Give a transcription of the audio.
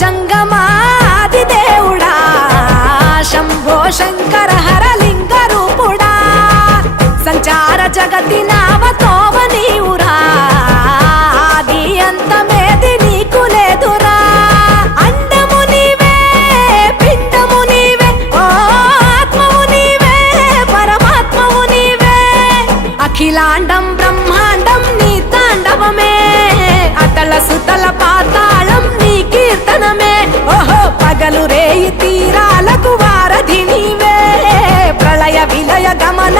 జంగమాది దేవుడా శంభో శంకర హరలింగ రూపుడా సంచార జగతి నామతోవ నీవురా ఆది అంతమేది నీకు లేదురా అండము నీవే పిండము నీవే ఓ ఆత్మవు నీవే పరమాత్మవు నీవే అఖిలాండం బ్రహ్మాండం నీ తాండవమే అతల సుతల పాతాళం నీ కీర్తనమే ఓహో పగలు రేయి తీరాలకు వారధి నీవే ప్రళయ విలయ గమన